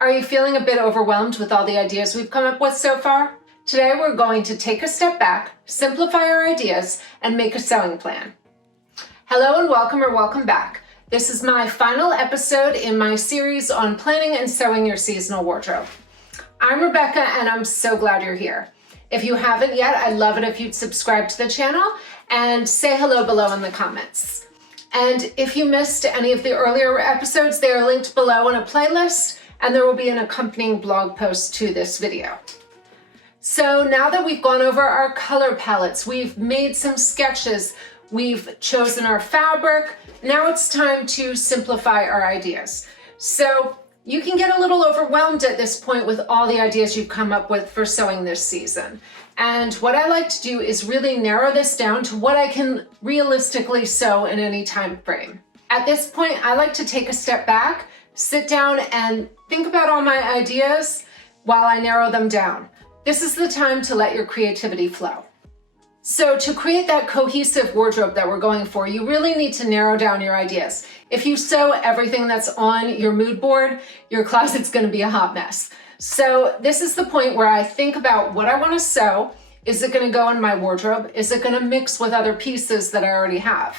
Are you feeling a bit overwhelmed with all the ideas we've come up with so far? Today we're going to take a step back, simplify our ideas, and make a sewing plan. Hello and welcome or welcome back. This is my final episode in my series on planning and sewing your seasonal wardrobe. I'm Rebecca and I'm so glad you're here. If you haven't yet, I'd love it if you'd subscribe to the channel and say hello below in the comments. And if you missed any of the earlier episodes, they are linked below in a playlist, and there will be an accompanying blog post to this video. So now that we've gone over our color palettes, we've made some sketches, we've chosen our fabric, now it's time to simplify our ideas. So you can get a little overwhelmed at this point with all the ideas you've come up with for sewing this season. And what I like to do is really narrow this down to what I can realistically sew in any time frame. At this point, I like to take a step back, sit down and think about all my ideas while I narrow them down. This is the time to let your creativity flow. So to create that cohesive wardrobe that we're going for, you really need to narrow down your ideas. If you sew everything that's on your mood board, your closet's gonna be a hot mess. So this is the point where I think about what I wanna sew. Is it gonna go in my wardrobe? Is it gonna mix with other pieces that I already have?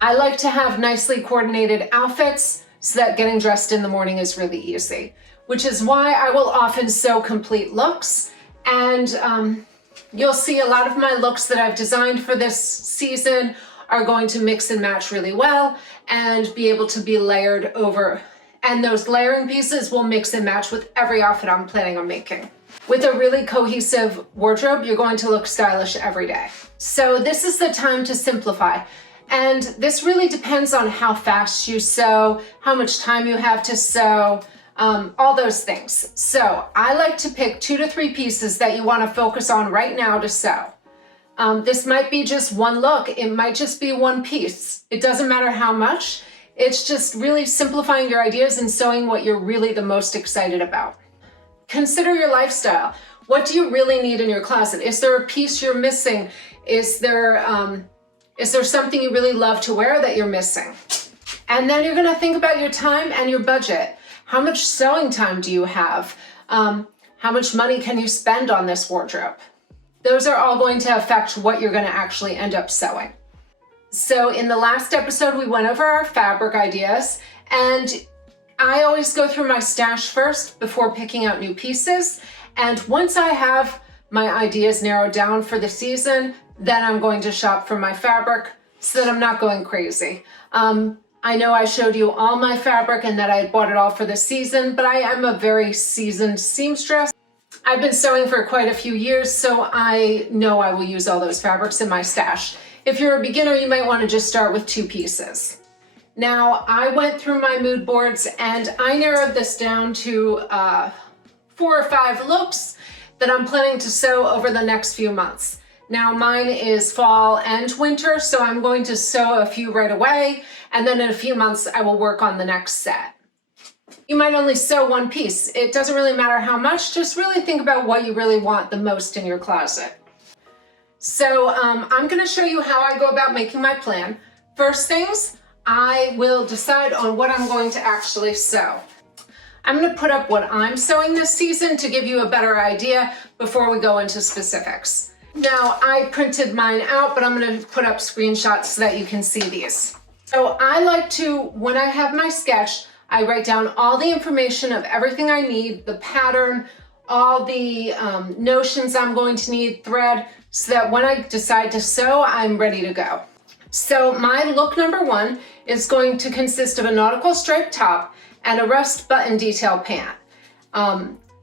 I like to have nicely coordinated outfits so that getting dressed in the morning is really easy, which is why I will often sew complete looks. And you'll see a lot of my looks that I've designed for this season are going to mix and match really well and be able to be layered over. And those layering pieces will mix and match with every outfit I'm planning on making. With a really cohesive wardrobe, you're going to look stylish every day. So this is the time to simplify. And this really depends on how fast you sew, how much time you have to sew, all those things. So I like to pick 2 to 3 pieces that you want to focus on right now to sew. This might be just one look. It might just be one piece. It doesn't matter how much. It's just really simplifying your ideas and sewing what you're really the most excited about. Consider your lifestyle. What do you really need in your closet? Is there a piece you're missing? Is there something you really love to wear that you're missing? And then you're gonna think about your time and your budget. How much sewing time do you have? How much money can you spend on this wardrobe? Those are all going to affect what you're gonna actually end up sewing. So in the last episode, we went over our fabric ideas, and I always go through my stash first before picking out new pieces. And once I have my ideas narrowed down for the season, then I'm going to shop for my fabric so that I'm not going crazy. I know I showed you all my fabric and that I bought it all for the season, but I am a very seasoned seamstress. I've been sewing for quite a few years, so I know I will use all those fabrics in my stash. If you're a beginner, you might want to just start with 2 pieces. Now, I went through my mood boards and I narrowed this down to 4 or 5 looks that I'm planning to sew over the next few months. Now mine is fall and winter, so I'm going to sew a few right away, and then in a few months I will work on the next set. You might only sew one piece. It doesn't really matter how much, just really think about what you really want the most in your closet. So I'm gonna show you how I go about making my plan. First things, I will decide on what I'm going to actually sew. I'm gonna put up what I'm sewing this season to give you a better idea before we go into specifics. Now, I printed mine out, but I'm gonna put up screenshots so that you can see these. So I like to, when I have my sketch, I write down all the information of everything I need, the pattern, all the notions I'm going to need, thread, so that when I decide to sew, I'm ready to go. So my look number 1 is going to consist of a nautical striped top and a rust button detail pant.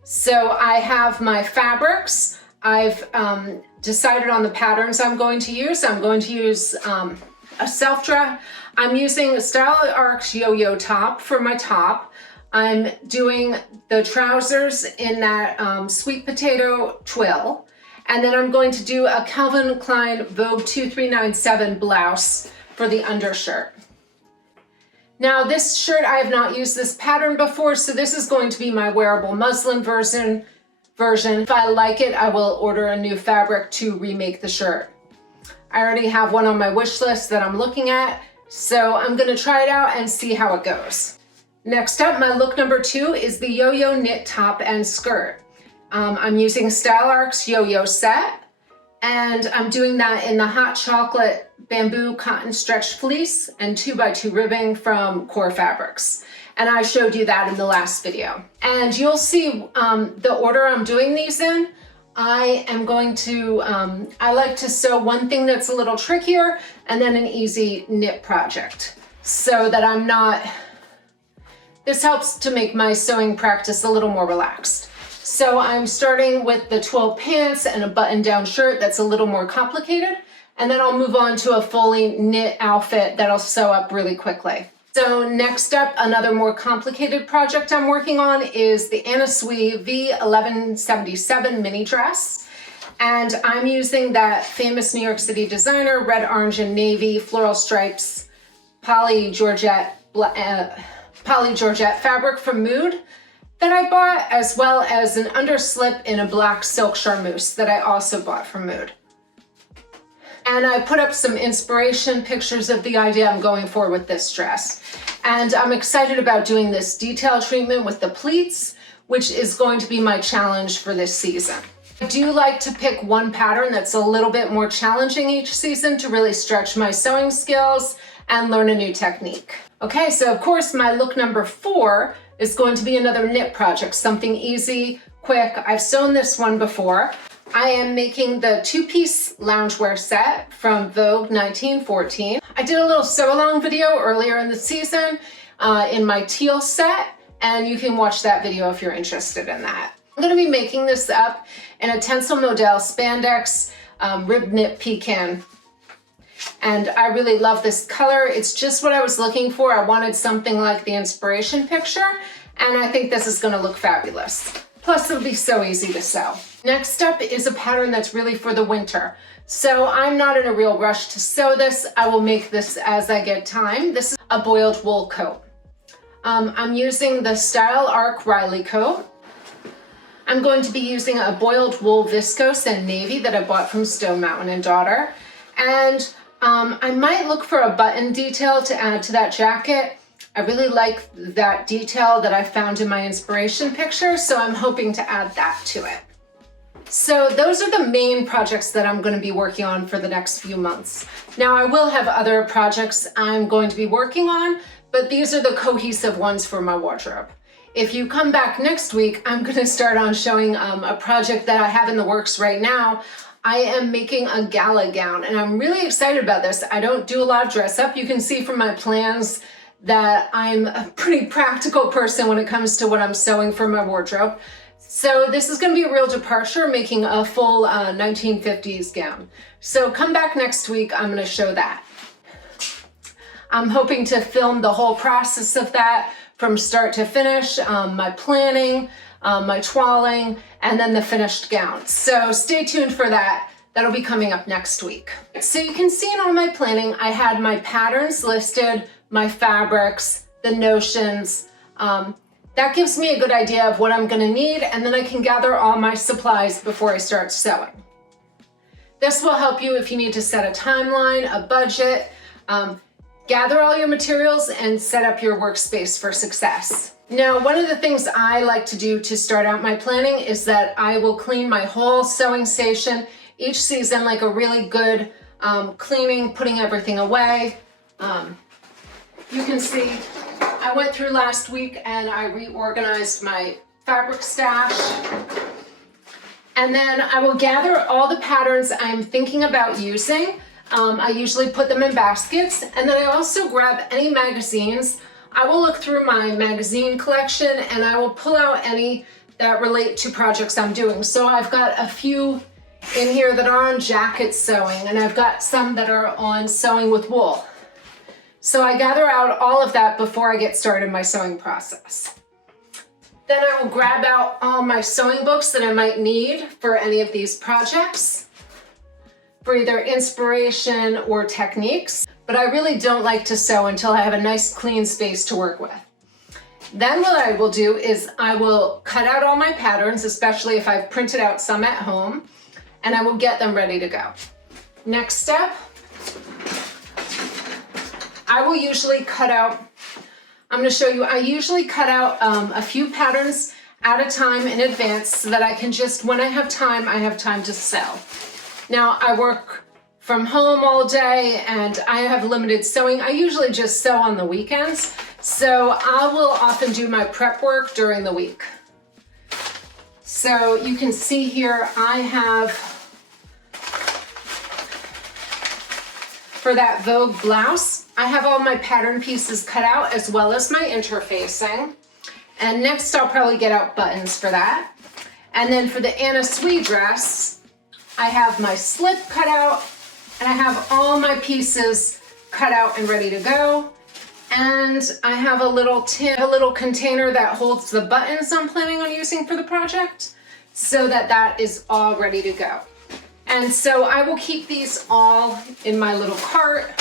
So I have my fabrics. I've decided on the patterns I'm going to use. I'm going to use a self-draw. I'm using a Style Arcs yo-yo top for my top. I'm doing the trousers in that sweet potato twill. And then I'm going to do a Calvin Klein Vogue 2397 blouse for the undershirt. Now this shirt, I have not used this pattern before, so this is going to be my wearable muslin version. If I like it, I will order a new fabric to remake the shirt. I already have one on my wish list that I'm looking at, so I'm gonna try it out and see how it goes. Next up, my look number 2 is the yo-yo knit top and skirt. I'm using Style Arc's yo-yo set, and I'm doing that in the hot chocolate bamboo cotton stretch fleece and 2x2 ribbing from Core Fabrics. And I showed you that in the last video. And you'll see the order I'm doing these in. I am going to, I like to sew one thing that's a little trickier and then an easy knit project so that I'm not, this helps to make my sewing practice a little more relaxed. So I'm starting with the twill pants and a button-down shirt that's a little more complicated, and then I'll move on to a fully knit outfit that I'll sew up really quickly. So next up, another more complicated project I'm working on is the Anna Sui V1177 mini dress. And I'm using that famous New York City designer, red, orange, and navy floral stripes, poly Georgette fabric from Mood that I bought, as well as an underslip in a black silk charmeuse that I also bought from Mood. And I put up some inspiration pictures of the idea I'm going for with this dress. And I'm excited about doing this detail treatment with the pleats, which is going to be my challenge for this season. I do like to pick one pattern that's a little bit more challenging each season to really stretch my sewing skills and learn a new technique. Okay, so of course my look number 4 is going to be another knit project, something easy, quick. I've sewn this one before. I am making the 2-piece loungewear set from Vogue 1914. I did a little sew-along video earlier in the season in my teal set, and you can watch that video if you're interested in that. I'm going to be making this up in a Tencel Model spandex rib knit pecan. And I really love this color. It's just what I was looking for. I wanted something like the inspiration picture, and I think this is going to look fabulous. Plus, it'll be so easy to sew. Next up is a pattern that's really for the winter. So I'm not in a real rush to sew this. I will make this as I get time. This is a boiled wool coat. I'm using the Style Arc Riley coat. I'm going to be using a boiled wool viscose and navy that I bought from Stone Mountain & Daughter. And I might look for a button detail to add to that jacket. I really like that detail that I found in my inspiration picture, so I'm hoping to add that to it. So those are the main projects that I'm going to be working on for the next few months. Now I will have other projects I'm going to be working on, but these are the cohesive ones for my wardrobe. If you come back next week, I'm going to start on showing a project that I have in the works right now. I am making a gala gown, and I'm really excited about this. I don't do a lot of dress up. You can see from my plans that I'm a pretty practical person when it comes to what I'm sewing for my wardrobe. So this is going to be a real departure, making a full 1950s gown. So come back next week, I'm going to show that. I'm hoping to film the whole process of that from start to finish, my planning, my toiling, and then the finished gown. So stay tuned for that. That'll be coming up next week. So you can see in all my planning, I had my patterns listed, my fabrics, the notions. That gives me a good idea of what I'm gonna need, and then I can gather all my supplies before I start sewing. This will help you if you need to set a timeline, a budget, gather all your materials, and set up your workspace for success. Now, one of the things I like to do to start out my planning is that I will clean my whole sewing station each season, like a really good cleaning, putting everything away. You can see I went through last week and I reorganized my fabric stash. And then I will gather all the patterns I'm thinking about using. I usually put them in baskets, and then I also grab any magazines. I will look through my magazine collection and I will pull out any that relate to projects I'm doing. So I've got a few in here that are on jacket sewing, and I've got some that are on sewing with wool. So I gather out all of that before I get started my sewing process. Then I will grab out all my sewing books that I might need for any of these projects, for either inspiration or techniques, but I really don't like to sew until I have a nice clean space to work with. Then what I will do is I will cut out all my patterns, especially if I've printed out some at home, and I will get them ready to go. Next step, I will usually cut out I'm going to show you, I usually cut out a few patterns at a time in advance so that I can just, when I have time to sew. Now I work from home all day and I have limited sewing. I usually just sew on the weekends, so I will often do my prep work during the week. So you can see here I have, for that Vogue blouse, I have all my pattern pieces cut out as well as my interfacing. And next I'll probably get out buttons for that. And then for the Anna Sui dress, I have my slip cut out and I have all my pieces cut out and ready to go. And I have a little container that holds the buttons I'm planning on using for the project so that that is all ready to go. And so I will keep these all in my little cart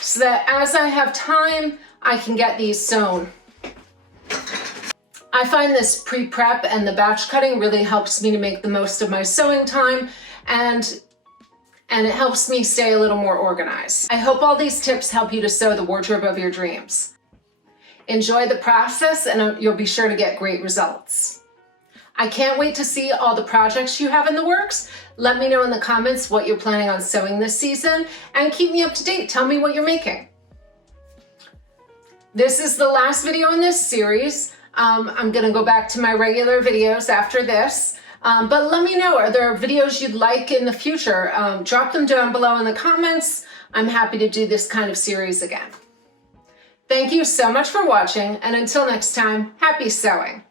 so that as I have time, I can get these sewn. I find this pre-prep and the batch cutting really helps me to make the most of my sewing time, and it helps me stay a little more organized. I hope all these tips help you to sew the wardrobe of your dreams. Enjoy the process and you'll be sure to get great results. I can't wait to see all the projects you have in the works. Let me know in the comments what you're planning on sewing this season and keep me up to date. Tell me what you're making. This is the last video in this series. I'm gonna go back to my regular videos after this. But let me know, are there videos you'd like in the future? Drop them down below in the comments. I'm happy to do this kind of series again. Thank you so much for watching, and until next time, happy sewing.